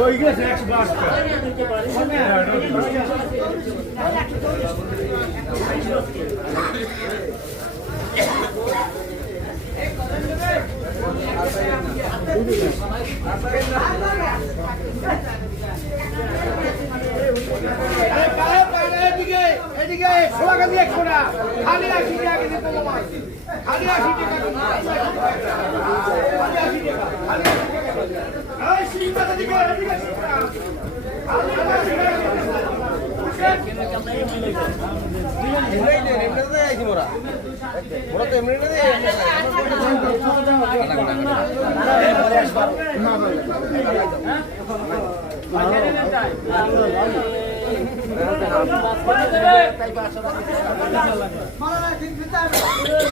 ওই গেছে 112 এদিকে সোলাকা দিয়ে খোলা খালি আসি টাকা দিতে বলো খালি আসি টাকা খালি আসি টাকা খালি আসি টাকা এই সিংহটা দিকে এদিকে এমনিতে আইছি মোরা মোরা তো এমনিতে না